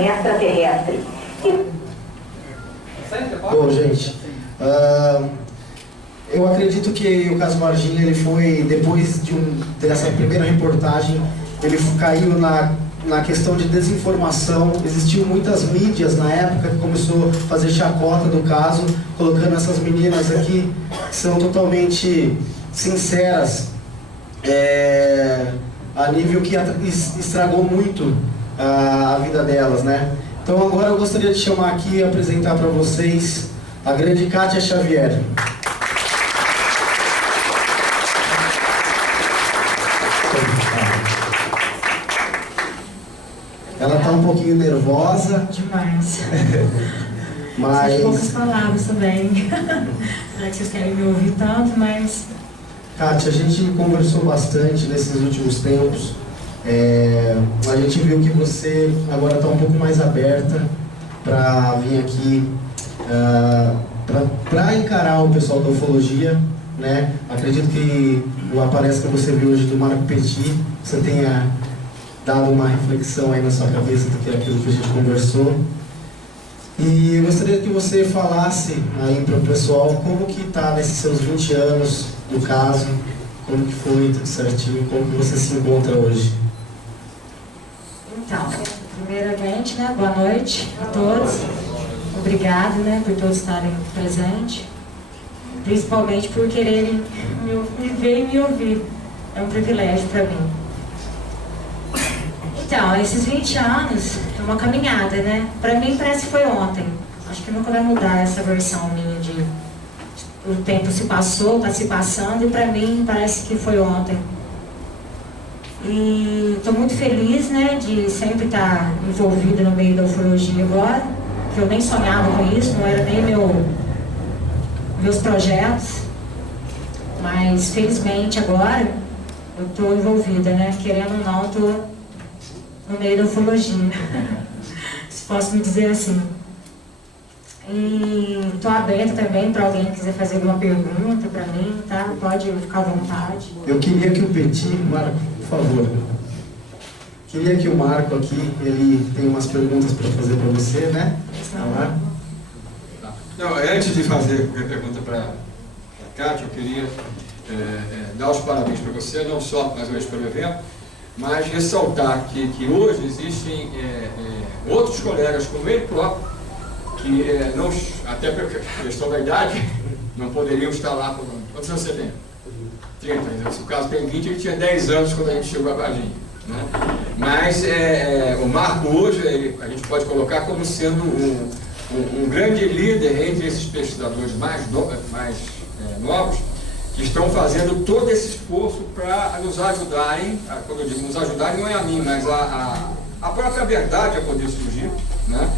um extraterrestre. Bom, gente, eu acredito que o caso Varginha, ele foi, depois dessa primeira reportagem, ele caiu na questão de desinformação. Existiam muitas mídias na época que começou a fazer chacota do caso, colocando essas meninas aqui, que são totalmente sinceras, a nível que estragou muito a vida delas, né? Então agora eu gostaria de chamar aqui e apresentar para vocês a grande Kátia Xavier. Ela está um pouquinho nervosa. Demais. Mas... São poucas palavras também. Não é que vocês querem me ouvir tanto, mas... Kátia, a gente conversou bastante nesses últimos tempos. A gente viu que você agora está um pouco mais aberta para vir aqui, para encarar o pessoal da ufologia, né? Acredito que a palestra que você viu hoje do Marco Petit, você tenha dado uma reflexão aí na sua cabeça do que é aquilo que a gente conversou. E eu gostaria que você falasse aí para o pessoal como que está nesses seus 20 anos do caso, como que foi tudo certinho, como que você se encontra hoje. Então, primeiramente, né, boa noite a todos. Obrigado, né, por todos estarem presentes, principalmente por quererem me ver e me ouvir. É um privilégio para mim. Então, esses 20 anos é uma caminhada, né? Para mim parece que foi ontem. Acho que nunca vai mudar essa versão minha de o tempo se passou, está se passando, e para mim parece que foi ontem. E estou muito feliz, né, de sempre estar envolvida no meio da ufologia agora, que eu nem sonhava com isso, não era nem meus projetos, mas felizmente agora eu estou envolvida, né, querendo ou não, estou no meio da ufologia, se posso me dizer assim. E estou aberta também para alguém que quiser fazer alguma pergunta para mim, tá? Pode ficar à vontade. Eu queria que o Petit, Marco, por favor, queria que o Marco aqui, ele tem umas perguntas para fazer para você, né? Não, antes de fazer a pergunta para a Kátia, eu queria dar os parabéns para você, não só mais uma vez pelo evento, mas ressaltar que hoje existem outros colegas, como ele próprio, que não, até pela questão da idade, não poderiam estar lá. Quantos anos você tem? 30. Se o caso tem 20, ele tinha 10 anos quando a gente chegou a Varginha, né? Mas o Marco hoje, a gente pode colocar como sendo um grande líder entre esses pesquisadores mais novos, que estão fazendo todo esse esforço para nos ajudarem, quando eu digo nos ajudarem, não é a mim, mas a própria verdade a poder surgir, né?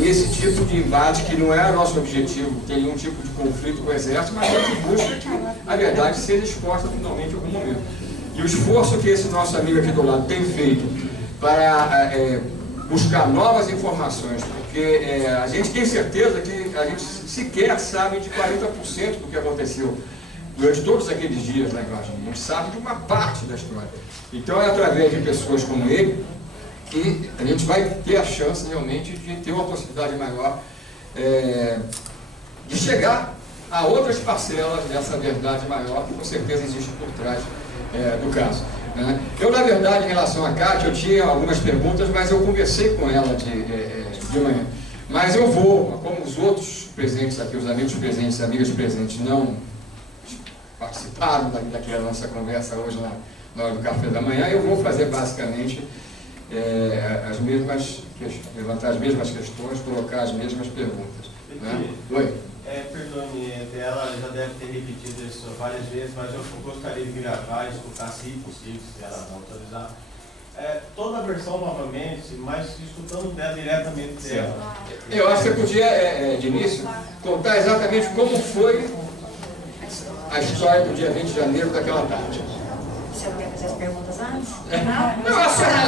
Nesse tipo de embate que não é nosso objetivo ter nenhum tipo de conflito com o Exército, mas a gente busca que a verdade seja exposta finalmente em algum momento. E o esforço que esse nosso amigo aqui do lado tem feito para buscar novas informações, porque a gente tem certeza que a gente sequer sabe de 40% do que aconteceu durante todos aqueles dias lá em Varginha. A gente sabe de uma parte da história. Então é através de pessoas como ele que a gente vai ter a chance realmente de ter uma possibilidade maior de chegar a outras parcelas dessa verdade maior que com certeza existe por trás do caso, né? Eu, na verdade, em relação a Kátia, eu tinha algumas perguntas, mas eu conversei com ela de manhã. Mas eu vou, como os outros presentes aqui, os amigos presentes e amigas presentes não participaram daquela nossa conversa hoje na hora do café da manhã, eu vou fazer basicamente levantar as mesmas questões, colocar as mesmas perguntas, né? Oi? Perdone, ela já deve ter repetido isso várias vezes, mas eu gostaria de gravar e escutar, se possível, se ela não autorizar. Toda a versão novamente, mas escutando dela diretamente dela. Eu acho que você podia, de início, contar exatamente como foi a história do dia 20 de janeiro daquela tarde. Você não quer fazer as perguntas antes? Não,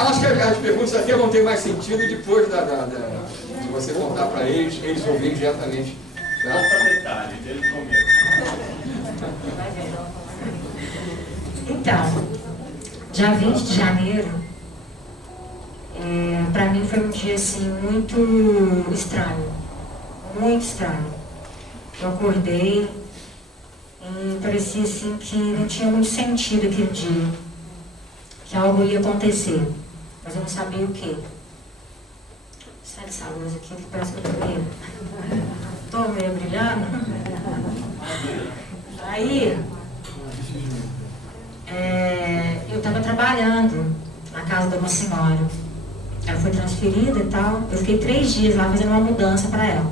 acho que as perguntas aqui vão ter mais sentido depois de você contar para eles ouvirem diretamente. Tá? Falta detalhe, desde o começo. Então, dia 20 de janeiro, Para mim foi um dia assim muito estranho, muito estranho. Eu acordei e parecia assim que não tinha muito sentido aquele dia, que algo ia acontecer, mas eu não sabia o quê. Sai dessa luz aqui que parece que eu tô meio brilhando. Aí eu estava trabalhando na casa de uma senhora. Ela foi transferida e tal. Eu fiquei 3 dias lá fazendo uma mudança para ela.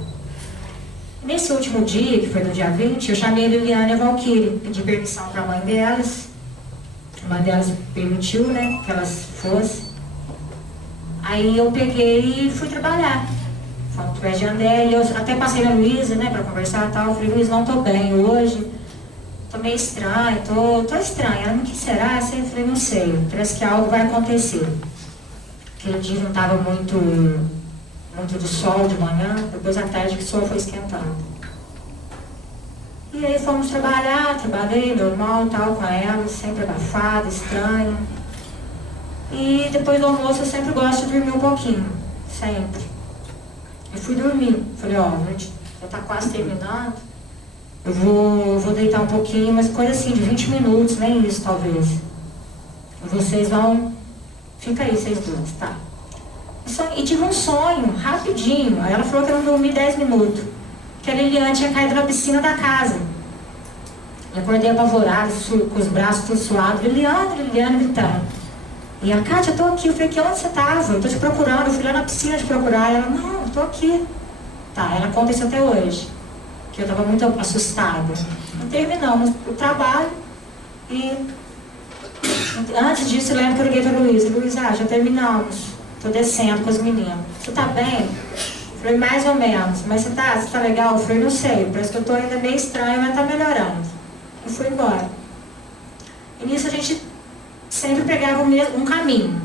Nesse último dia, que foi no dia 20, eu chamei a Liliane e a Valquíria, pedi permissão para a mãe delas. A mãe delas permitiu, né, que elas fossem. Aí eu peguei e fui trabalhar. Fomos pro pé de André, e eu até passei na Luísa, né, para conversar e tal. Eu falei, Luísa, não tô bem hoje. Tô meio estranha, tô estranha. Ela, o que será? Eu falei, não sei, parece que algo vai acontecer. Aquele dia não estava muito do sol de manhã, depois à tarde que o sol foi esquentando. E aí fomos trabalhar, trabalhei normal, tal, com ela, sempre abafada, estranha. E depois do almoço eu sempre gosto de dormir um pouquinho, sempre. Eu fui dormir, falei, ó, gente, já tá quase terminando, eu vou deitar um pouquinho, mas coisa assim, de 20 minutos, nem isso talvez. E vocês vão, fica aí, vocês duas, tá? E tive um sonho, rapidinho. Aí ela falou que eu não dormi 10 minutos. Que a Liliane tinha caído na piscina da casa. Eu acordei apavorada, com os braços todos suados. Liliane, gritando. E a Kátia, eu tô aqui. Eu falei, que onde você tava? Eu tô te procurando. Eu fui lá na piscina te procurar. Ela, não, eu tô aqui. Tá, ela conta isso até hoje. Que eu tava muito assustada. Não terminamos o trabalho. E antes disso, eu lembro que eu liguei pra Luísa. Luísa, já terminamos. Tô descendo com os meninos. Você tá bem? Eu falei, mais ou menos. Mas você tá legal? Eu falei, não sei. Parece que eu tô ainda meio estranha, mas tá melhorando. E fui embora. E nisso a gente sempre pegava um caminho.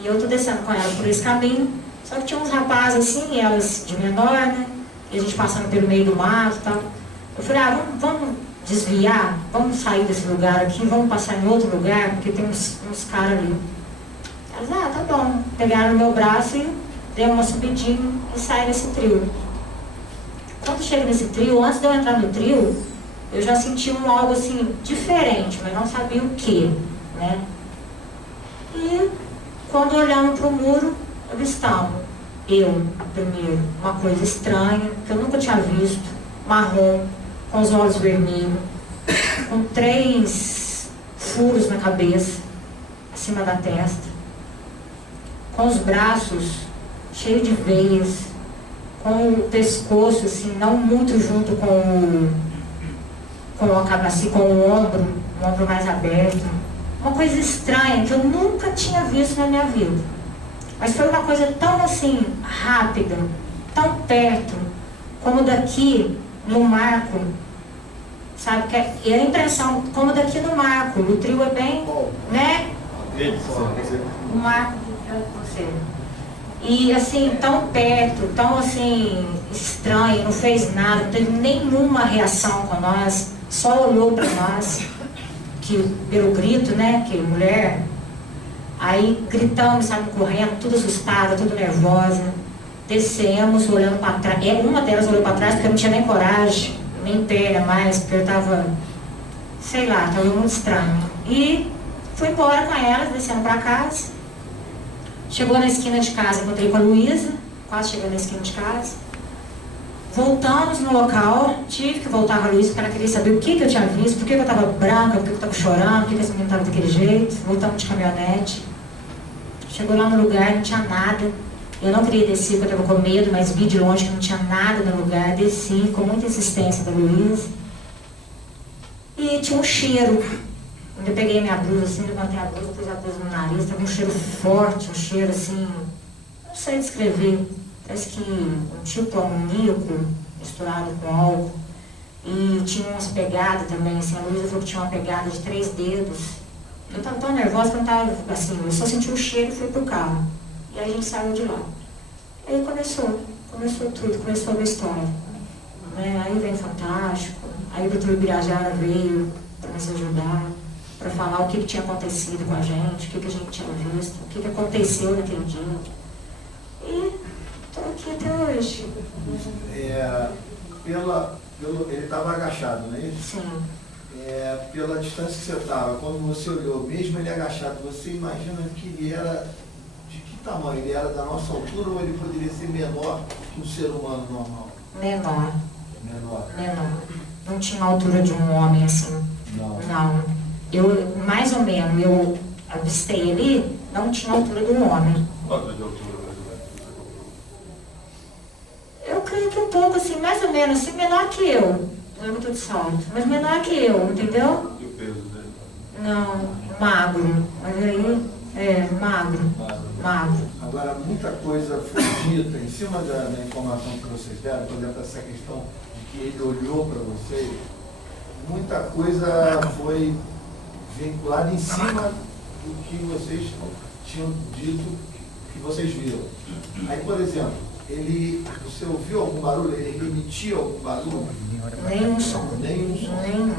E eu tô descendo com ela por esse caminho. Só que tinha uns rapazes assim, elas de menor, né? E a gente passando pelo meio do mato e tal. Eu falei, vamos desviar? Vamos sair desse lugar aqui? Vamos passar em outro lugar? Porque tem uns caras ali. Elas, tá bom. Pegaram o meu braço e deu uma subidinha e saí nesse trio. Quando chego nesse trio, antes de eu entrar no trio, eu já senti algo assim, diferente, mas não sabia o que, né? E quando olhamos para o muro, avistamos eu, primeiro, uma coisa estranha, que eu nunca tinha visto, marrom, com os olhos vermelhos, com 3 furos na cabeça, acima da testa, com os braços cheios de veias, com o pescoço, assim, não muito junto com o ombro mais aberto. Uma coisa estranha que eu nunca tinha visto na minha vida. Mas foi uma coisa tão assim, rápida, tão perto, como daqui no marco, sabe? E a impressão, como daqui no marco, o trio é bem, né? O marco, você. E assim, tão perto, tão assim, estranho, não fez nada, não teve nenhuma reação com nós, só olhou para nós, que, pelo grito, né, que mulher. Aí gritamos, sabe, correndo, tudo assustada, tudo nervosa. Descemos, olhando para trás. Uma delas olhou para trás porque eu não tinha nem coragem, nem perna mais, porque eu estava, sei lá, estava muito estranho. E fui embora com elas, descendo para casa. Chegou na esquina de casa, encontrei com a Luísa, quase chegando na esquina de casa. Voltamos no local, tive que voltar com a Luísa, porque ela queria saber o que eu tinha visto, por que eu estava branca, por que eu estava chorando, por que esse menino estava daquele jeito. Voltamos de caminhonete. Chegou lá no lugar, não tinha nada. Eu não queria descer porque eu estava com medo, mas vi de longe que não tinha nada no lugar. Desci com muita insistência da Luísa. E tinha um cheiro. Eu peguei minha blusa assim, levantei a blusa, pus a blusa no nariz, estava um cheiro forte, um cheiro assim, não sei descrever. Parece que um tipo amoníaco misturado com álcool. E tinha umas pegadas também, assim, a Luísa falou que tinha uma pegada de 3 dedos. Eu estava tão nervosa que eu não estava assim, eu só senti o cheiro e fui pro carro. E aí a gente saiu de lá. Aí começou tudo, começou a ver história. Né? Aí vem Fantástico, aí o Dr. Birajara veio para nos ajudar. para falar o que tinha acontecido com a gente, o que a gente tinha visto, o que aconteceu naquele dia. E estou aqui até hoje. Ele estava agachado, não é isso? Sim. Pela distância que você estava, quando você olhou, mesmo ele agachado, você imagina que ele era de que tamanho? Ele era da nossa altura ou ele poderia ser menor que um ser humano normal? Menor. Menor. Não tinha a altura de um homem assim. Não. Eu, mais ou menos, eu avistei ele, não tinha a altura de um homem. Quanto de altura? Eu creio que um pouco assim, mais ou menos, assim, menor que eu. Não é muito de salto, mas menor que eu, entendeu? E o peso dele? Não, magro. Mas aí, magro. Agora, muita coisa foi dita em cima da informação que vocês deram, por exemplo, essa questão de que ele olhou para vocês, muita coisa foi vinculada em cima do que vocês tinham dito que vocês viram. Aí, por exemplo, você ouviu algum barulho? Ele emitia algum barulho? Nenhum som. Nenhum.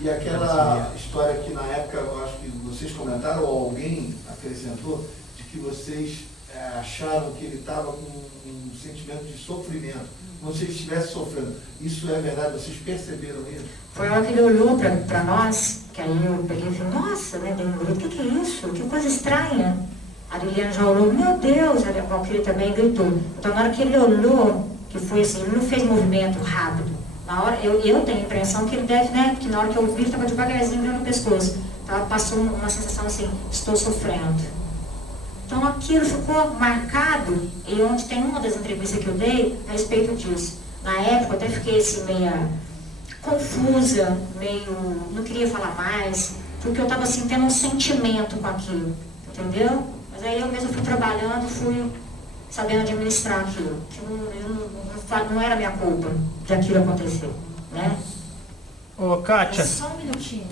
E aquela história que na época, eu acho que vocês comentaram, ou alguém acrescentou, de que vocês acharam que ele estava com um sentimento de sofrimento, como se ele estivesse sofrendo. Isso é verdade? Vocês perceberam isso? Foi a hora que ele olhou para nós, que aí eu peguei e falei, nossa, né, dei um grito, o que é isso? Que coisa estranha. A Liliana já olhou, meu Deus, a Valquíria também gritou. Então, na hora que ele olhou, que foi assim, ele não fez movimento rápido. Na hora, eu tenho a impressão que ele deve, né, que na hora que eu vi, ele estava devagarzinho virando o pescoço. Então, passou uma sensação assim, estou sofrendo. Então, aquilo ficou marcado, e onde tem uma das entrevistas que eu dei a respeito disso. Na época, eu até fiquei assim, meio confusa, não queria falar mais, porque eu estava assim, tendo um sentimento com aquilo, entendeu? Mas aí eu mesmo fui trabalhando, fui sabendo administrar aquilo, que não era minha culpa de aquilo acontecer, né? Ô, Kátia, Só um minutinho.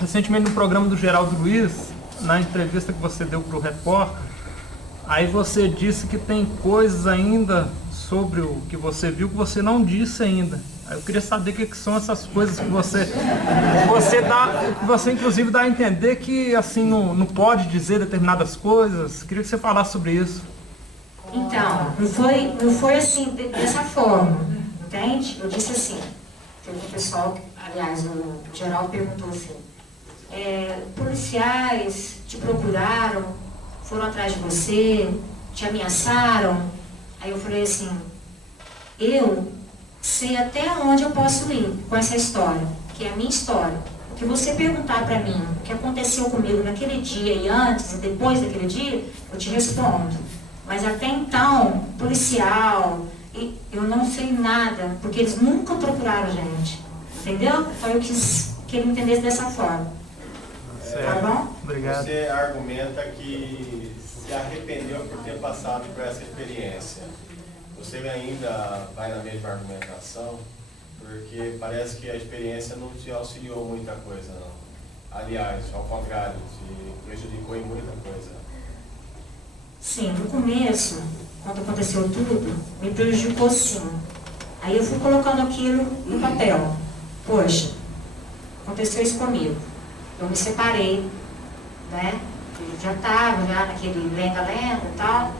recentemente no programa do Geraldo Luiz, na entrevista que você deu para o repórter, aí você disse que tem coisas ainda sobre o que você viu que você não disse ainda. Aí eu queria saber o que são essas coisas que você inclusive dá a entender que assim não pode dizer determinadas coisas. Queria que você falasse sobre isso. Então, não foi assim, dessa forma, entende? Eu disse assim, teve um pessoal, aliás, o Geraldo perguntou assim, policiais te procuraram, foram atrás de você, te ameaçaram? Aí eu falei assim, eu sei até onde eu posso ir com essa história, que é a minha história. O que você perguntar para mim, o que aconteceu comigo naquele dia e antes e depois daquele dia, eu te respondo. Mas até então, policial, eu não sei nada, porque eles nunca procuraram a gente, entendeu? Então eu quis que ele entendesse dessa forma. Tá bom? Obrigado. Você argumenta que se arrependeu por ter passado por essa experiência. Você ainda vai na mesma argumentação? Porque parece que a experiência não te auxiliou muita coisa, não. Aliás, ao contrário, te prejudicou em muita coisa. Sim, no começo, quando aconteceu tudo, me prejudicou sim. Aí eu fui colocando aquilo no papel. Poxa, aconteceu isso comigo. Eu me separei, né? Eu já estava naquele lenga-lenga e tal,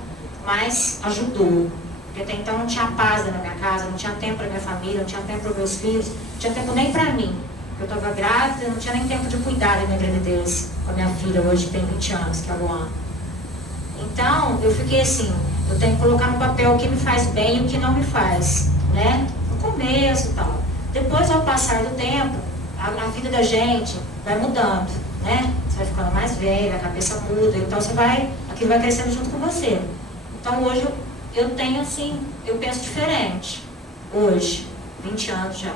mas ajudou. Porque até então não tinha paz na minha casa, não tinha tempo para minha família, não tinha tempo para meus filhos, não tinha tempo nem para mim. Eu estava grávida, não tinha nem tempo de cuidar da minha gravidez com a minha filha, hoje tem 20 anos, que é a Luana. Então, eu fiquei assim, eu tenho que colocar no papel o que me faz bem e o que não me faz, né? No começo e tal. Depois, ao passar do tempo, a vida da gente vai mudando, né? Você vai ficando mais velha, a cabeça muda, então aquilo vai crescendo junto com você. Então, hoje, eu tenho assim, eu penso diferente. Hoje, 20 anos já,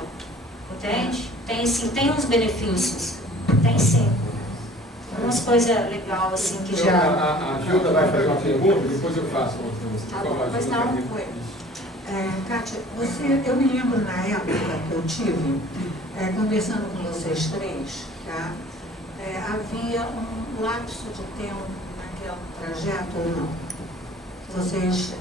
entende? Tem sim, tem uns benefícios, tem sim. Umas coisas legais assim que já... A Gilda vai fazer uma pergunta, depois eu faço outra. Tá bom, pois não, foi. Kátia, eu me lembro na época que eu tive, conversando com vocês três, tá? Havia um lapso de tempo naquele trajeto ou não? Vocês